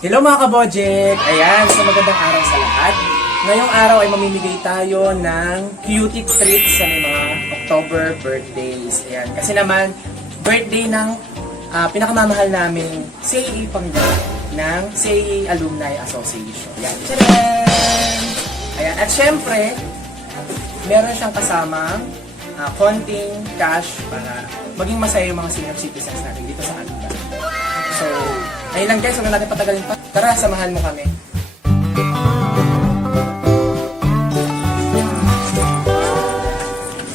Hello mga kabojek! Ayan, so magandang araw sa lahat. Ngayong araw ay mamimigay tayo ng cutie treats sa may mga October birthdays. Ayan, kasi naman birthday ng pinakamamahal naming CAA Pangga ng CAA Alumni Association. Ayan, tcharam! Ayan, at syempre, meron siyang kasamang konting cash para maging masaya yung mga senior citizens natin dito sa Alumni. So, ayun lang guys, huwag na natin patagalin pa. Tara, samahan mo kami.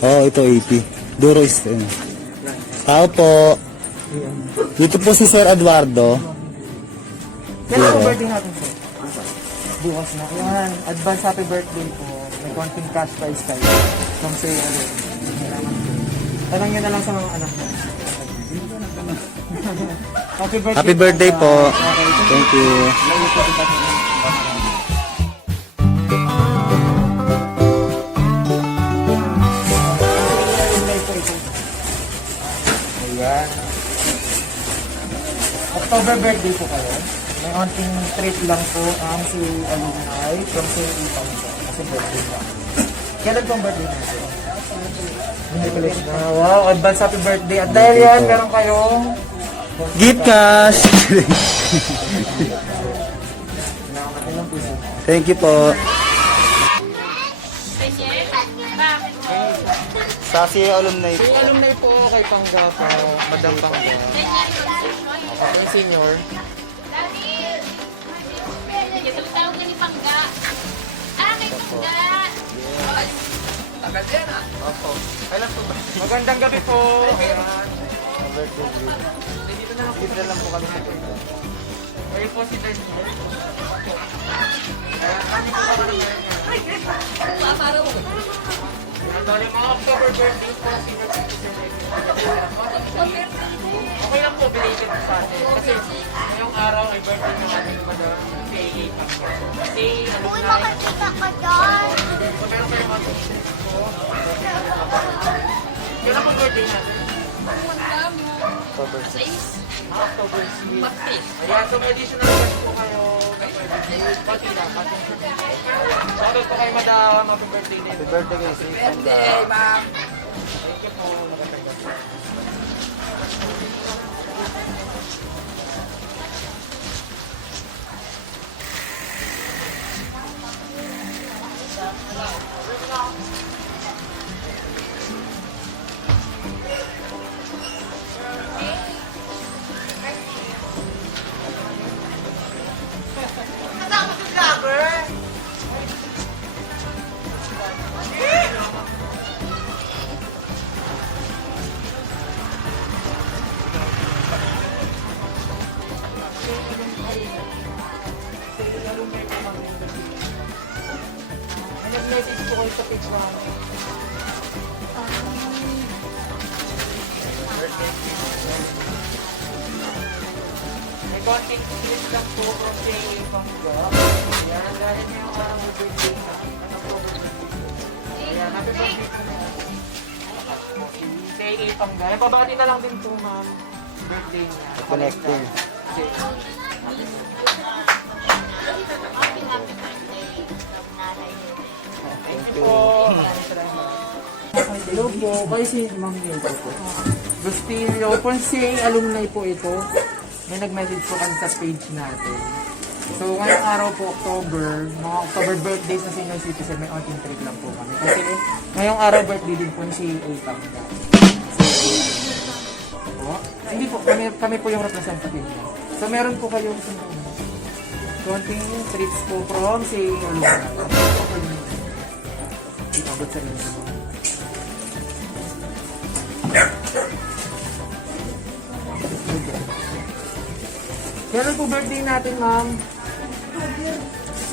Ito 80. Duro is Tao po. Dito po si Sir Eduardo. Kailan po birthday natin po? Bukas na. Yan, advance happy birthday po. May konting cash prize kayo. From say, tanong nyo na lang sa mga anak mo. Happy birthday po. Thank you. Ayan. October birthday po kayo. May onting treat lang po ang si alumni from si Ipang po. Kasi birthday pa. Kailan po ang birthday natin? Nicholas na. Wow, advance happy birthday. At dahil yan, meron kayong Gift cash. Thank you po. Sa si alumni. Si alumni po kay Pangga po, Madam Pangga. Okay, senior. Tawag ni Pangga. Kay Pangga. Agad yan Opo. Kailan po ba? Magandang gabi po. Ayan. Dito na lang po. Dito lang po kami sa birthday. Kayo po si Daniel. Kami po kami ng Dali mga October birthday po, senior citizen. Okay lang po, belated po sa atin. Kasi ngayong araw ay birthday ng ating madam, CAA Pangga. Kasi Uy, makikita ka dyan. So meron kayong mga po. Kailan po birthday natin? October 6. October 6. Ayan, so may additional guest po kayo. Pati lang, pati. Shoutout po kay madam, happy birthday din. Happy birthday kay Sir Pangga. Thank you po. Magandang gabi. Kasama si vlogger. Nag-message po kayo sa page namin. May konting clip lang po from CAA Pangga. Ayan, dahil ngayong araw mo birthday na. Ano po birthday? Ayan, happy birthday po na. CAA Pangga. Pabati na lang din po ma'am. Birthday niya. Connecting. Thank you po. Hello po. Kayo si Ma'am Nilda po. Gustillo. Si alumni po ito. May nag-message po kami sa page natin. So, ngayong araw po, October, mga October birthdays na senior citizen, may onting treat lang po kami. Kasi ngayong araw birthday din po si Pangga. Hindi po, kami po yung representative niya. So, meron po kayong konting treats po from si alumni. Abot sa inyo. Kailan po birthday natin, ma'am?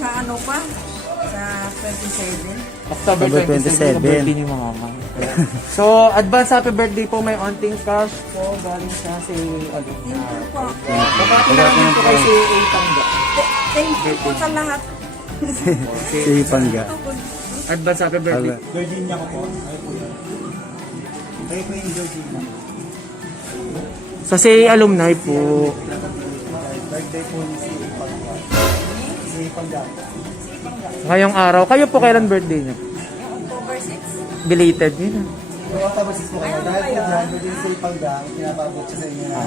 Sa ano pa? Sa 27? October October 27 na 27. birthday ni mama. So, advance happy birthday po. May onting cash po. Galing siya si alumni. Thank you po. Kapati na namin po kay si A. Pangga. Thank you po sa lahat. Si Pangga. Advance happy birthday. Virginia ko po. Kayo po yung Virginia. Sa si alumni po. Birthday po ni si Pangga. Ipangga. Ngayong araw. Kayo po kailan birthday niyo? October 6. Belated yun. Yung October 6 po kayo. Dahil po dyan, birthday sa Ipangga, pinapabot siya sa inyo na.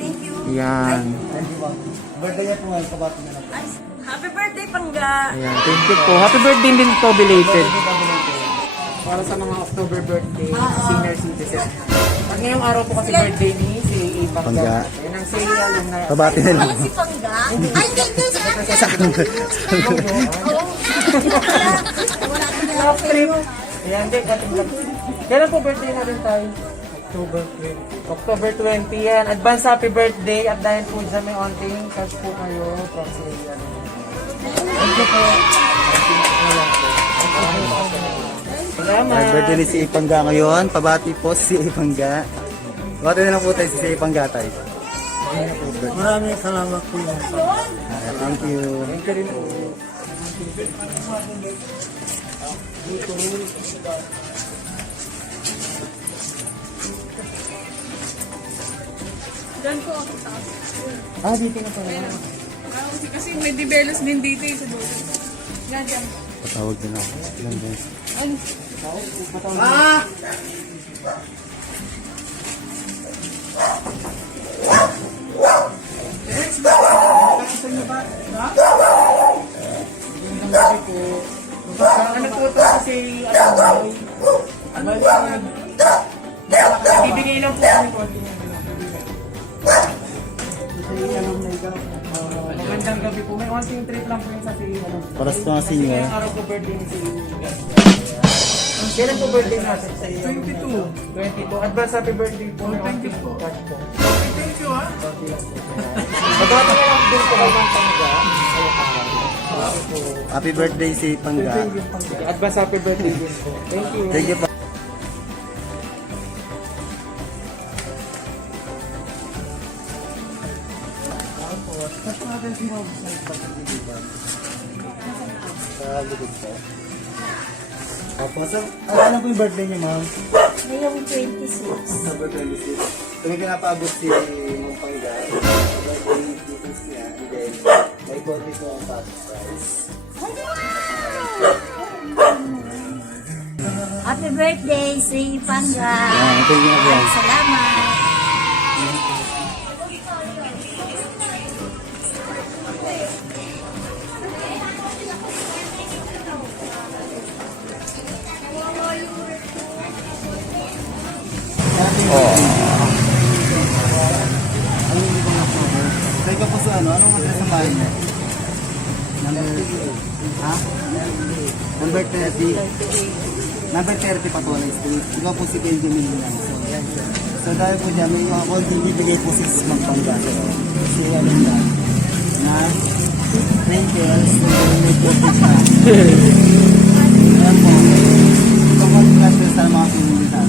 Thank you. Yan. Thank you, ma'am. Birthday niya po ngayon, kabati na lang po. Ay, happy birthday, Pangga. Ayan. Thank you po. Happy birthday din po, belated. Thank you, Pabulente. Para sa mga October birthday, senior citizen. At ngayong araw po kasi birthday ni si Pangga. Pangga. Yan ang say alumni. Kabati na lang. Si Pangga? Ay, hindi si Ate. Love trip. Ayan, di, kating lang. Kailan po birthday natin tayo? October 20. October 20 yan. Advance happy birthday. At dahil po dyan may onting cash po kayo from si Thank you po. Salamat. Happy birthday ni si Ipangga ngayon. Pabati po si Ipangga. Pabati na lang po tayo si Ipangga tayo. Maraming salamat po. Thank you. Thank you rin po. Ah, dito na pala. Kasi may develos din dito sa dulo. Yan, yan. Patawag din ako. Ilan ba? Ano po ito kasi, bibigay lang po kami konti niya. Magandang gabi po. May onting trip lang po yun sa si Para sa mga senior. Ngayong araw po birthday ni si Kailan po birthday natin? 22. 22. Advance happy birthday po. Thank you po. Thank you ha. Pagkakata na lang din po kayo ng Pangga. Happy birthday si Ipangga. Advance happy birthday din po. Thank you. Thank you po. Sa likod po. Opo, so, ano po yung birthday niyo, ma'am? Ngayong 26. October 26. So, may pinapaabot si Ma'am Pangga. Birthday details niya. And then, may birthday po ang pass prize. Happy birthday si Pangga. Thank you, ma'am. Salamat. Try ka po sa ano? Anong address sa bahay niya? Ha? Number 30. Number 30 Patuloy Street. Ikaw po si Benjamin lang. So dahil po dyan, may ako bibigay po si Ma'am Pangga. Si ano na Rangers na may po siya. Ayan po. Ito po sa mga pinunta.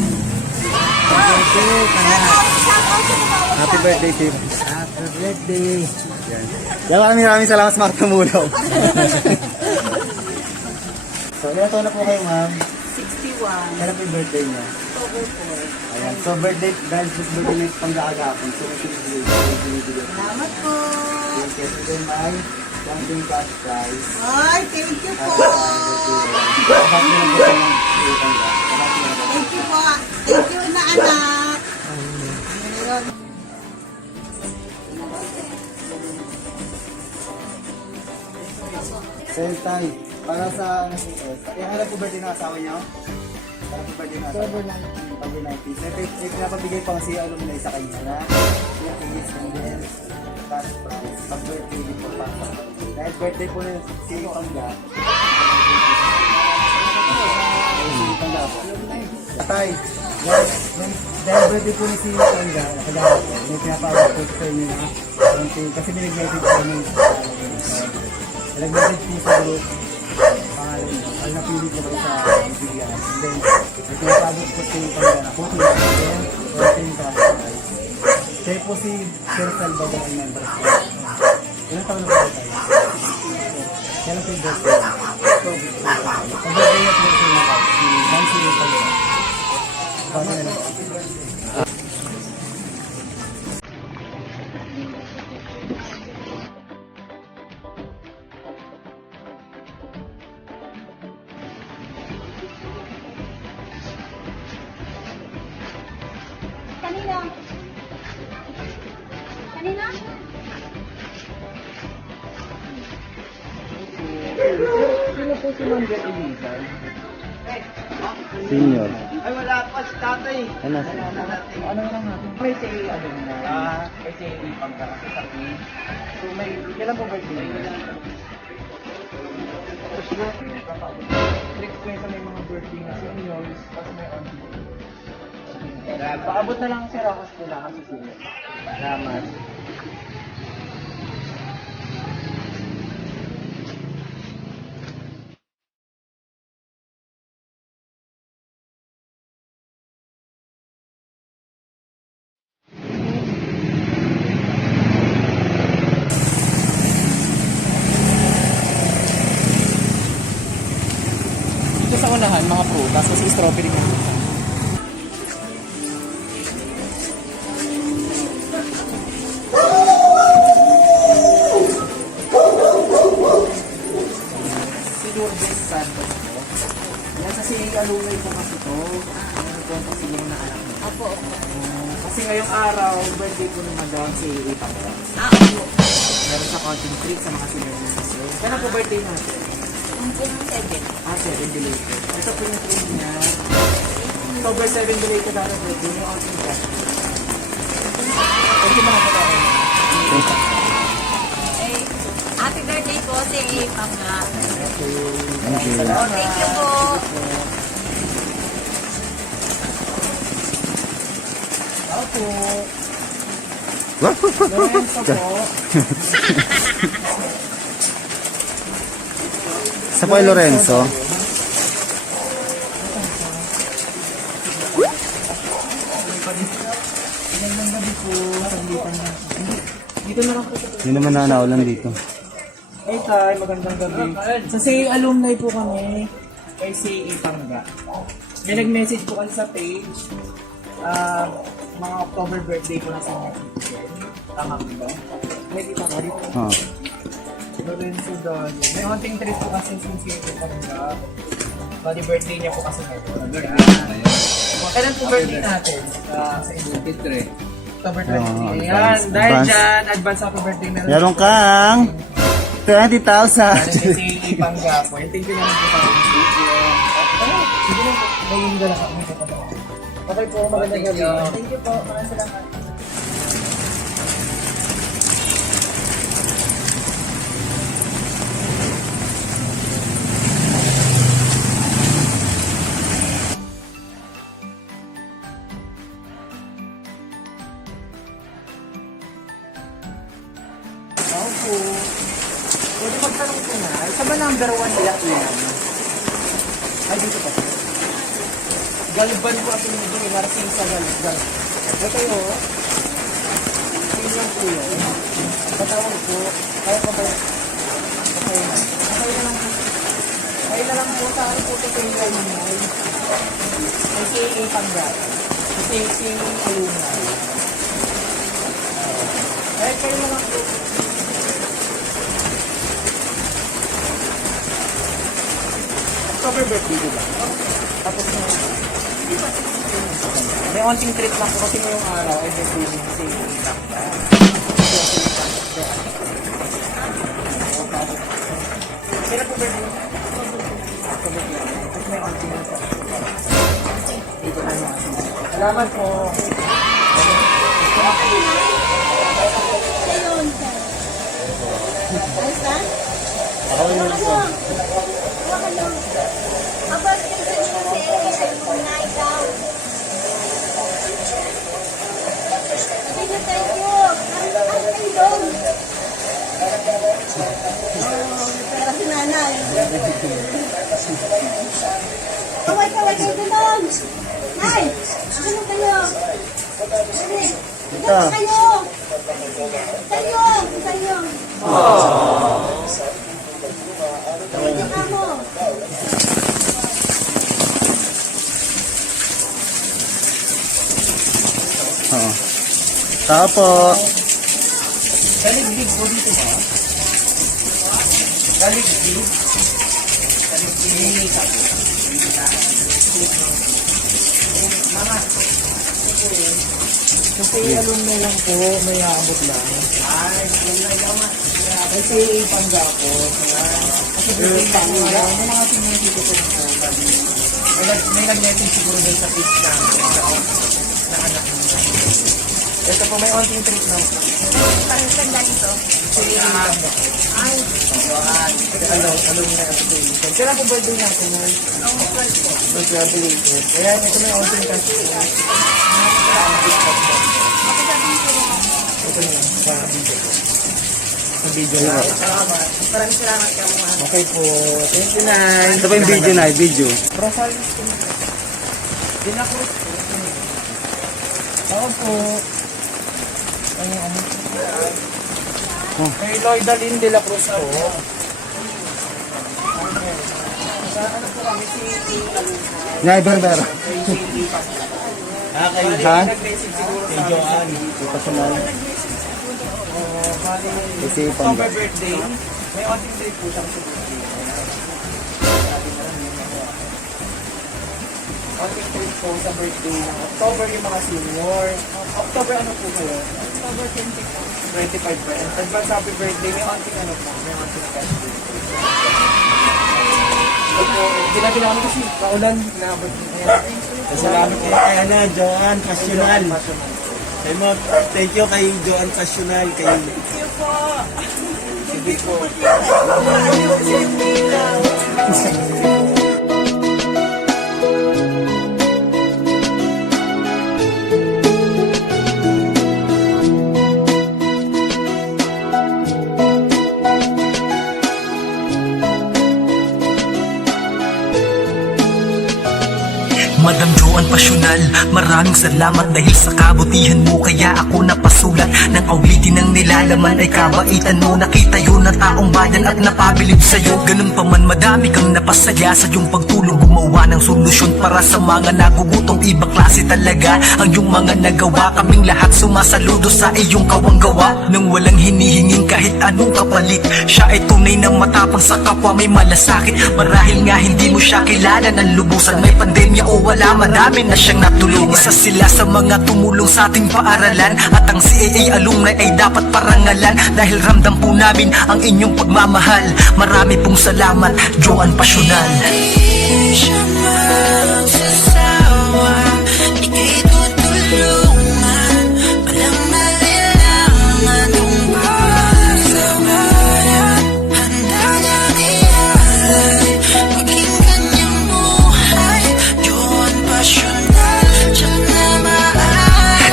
Happy birthday, Tim. Happy birthday. Yan. Maraming salamat sa mga tumulaw. So, ilan taon na po kayo, ma'am? 61. Kailan po yung birthday niya? October 4. Ayan. So, birthday, dahil sa birthday niya pang-gaagapon. So, binibigay. Salamat po. Thank you. So, may something cash prize. Ay, thank you po. Bakit na po kayo ng Pangga? Thank you po. Thank you na anak. So, tayo. Para sa, ano po birthday ng asawa niyo? Para po birthday ng asawa? October 19. So, ito pinapabigay pang si alumni sa kanya na yung and then cash prize. Pag-birthday din po pa. Dahil birthday po na si Pangga. Si Pangga po. Atay, dahil birthday po ni si Pangga, nakagawad po. May pinapawag po sa inyo na kasi binag-message po ng nag-message po sa group. Ang napili ko po sa bigyan. And then, may pinapabot po si Pangga na po. Kaya po si Sir Salvador ang member po. Ilang taon na po tayo? Kailan po yung birthday? Ang birthday niya po si Nancy Pangga. Paano na lang? Sino po si Ma'am Betty Lizan? Senior. Ay, wala pa si tatay. Ano? Ano lang natin? May say, ano na, may say pangka kasi sa page. So may, kailan po birthday niya? Tricks ko yung may mga birthday na seniors, kasi may on. Paabot na lang sir ako sila kasi sila. Salamat. Dito sa unahan, mga prutas, kasi strawberry na. Si Lourdes Santos po. Yan kasi alumni po kasi to. Ano po ang siguro na anak mo? Apo. Kasi ngayong araw, birthday po ni Madam si Ipang. Apo. Meron sa content treat sa mga senior citizens. Kailan po birthday natin? Ang pong 7. 7 belated. Ito po yung trend niya. October 7 belated ako birthday. Yung outing ka. Thank you mga kapatid. Eh, happy birthday po si Pangga. Salamat. Thank you po. Opo. Lorenzo po. Sa po Lorenzo. Magandang gabi po. Saglitan na. Dito na lang po. Hindi naman nanaulan dito. Hey Tay, magandang gabi. Sa SEI alumni po kami. Kay SEI Pangga. May nag-message po kasi sa page. Mga October birthday po na sa mga teacher. Tama po ba? May kita ko dito. Ha. Lorenzo Don. May hunting trip po kasi since SEI Pangga. Body birthday niya po kasi ngayon. Kailan po birthday natin? Sa 23. October 23. Ayan, advance. dahil Advance. dyan, advance happy birthday na rin. Meron kang 20,000. Kasi Pangga po. Thank you naman po sa akin. Sige lang po. Ngayon na lang ako. Okay po, magandang gabi. Thank you po. Maraming salamat. Opo. Pwede magtanong ko na. Sa ba number 1 nila ilan? Ay, dito pa. Galban ko at hindi narating sa Galban. Ito yun. Tingnan po yun. Patawag po. Kaya pa ba? Okay na. Okay na lang po. Okay na lang po. Saan po ito tingnan mo? Ay, si Panggat. Si Alumna. Kaya kayo na lang po. October birthday, diba? Tapos na. May onting trip lang po kasi ngayong araw ay birthday niya si Pangga. Kailan po birthday? October birthday. Tapos may onting trip po. Dito na niya. Salamat po. Ayun, sir. Ayos na? Ako yun ito. Hawakan mo. Abang yung sa inyo si Eri ay na ikaw. Sabi niyo, thank you. Ang kayo doon. Pera si nanay. Kaway kayo doon. Nay, ano kayo? Dali. Ito kayo. Tayo. Tayo. Tayo ka mo. Oo. Tao po. Galig-big po dito ba? Galig-big? Galig-big. Mama. Kasi alumni lang po, may aabot lang. Ay, alumni lang. May CAA pangga ako. Kasi birthday ko ngayon. May mga sinunod ko nito. May nag-message siguro dun sa page namin na anak mo. Ito po, may onting treat na. Parang tanda dito. CAA pangga. Ay, Ano na application. Kailan po birthday natin ngayon? Congratulations. Ayan, ito may onting cash po. Ito na, sa video ko. Sa video na. Salamat. Maraming salamat ka mga. Okay po. Thank you, Nay. Ito pa yung video na, video. Profile. Dinakros po. Ako po. Ano? Kay Lloyda Lynn de la Cruz po. Sa ano po kami, si Naiber-ber. Ha? nag-message siguro sa Joanne. Personal. Kasi pang October birthday. May onting day po siya sa birthday. Onting trip po sa birthday ng October yung mga senior. October ano po kayo? October 25. 25 pa. And advance happy birthday. May onting ano po. May onting cash birthday. Opo. Ginabi na kami kasi kaulan na birthday. Salamat kay ano, Joan Pasional. Kay mo, thank you kay Joan Pasional. Kay Sige po. Madam Joan Pasional, maraming salamat dahil sa kabutihan mo kaya ako napasulat ng awitin ng nilalaman ay kabaitan mo. Nakita yun ng taong bayan at napabilib sa'yo. Ganun pa man madami kang napasaya sa iyong pagtulong gumawa ng solusyon para sa mga nagugutong. Iba klase talaga ang iyong mga nagawa. Kaming lahat sumasaludo sa iyong kawanggawa nang walang hinihinging kahit anong kapalit. Siya ay tunay na matapang sa kapwa may malasakit. Marahil nga hindi mo siya kilala ng lubusan. May pandemya o wala, madami na siyang natulungan. Isa sila sa mga tumulong sa ating paaralan. At ang CAA alumni ay dapat parangalan dahil ramdam po namin ang inyong pagmamahal. Marami pong salamat, Joan Pasional.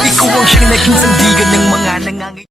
Ikaw ang siyang naging sandigan ng mga nangangailangan.